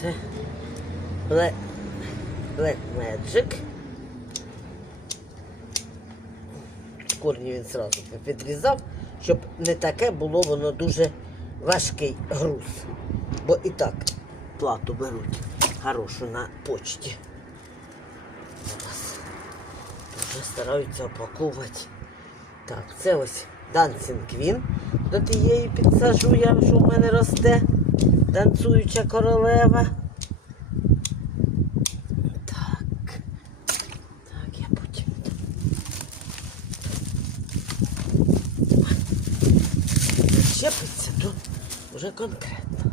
Це Black, Black Magic. Корні він зразу підрізав, щоб не таке було воно дуже важкий груз. Бо і так плату беруть хорошу на почті. Дуже стараються опаковувати. Так, це ось Dancing Queen. До тієї підсажу я, що в мене росте. Танцююча королева. Так. Так, я потім. Щепиться, тут вже конкретно.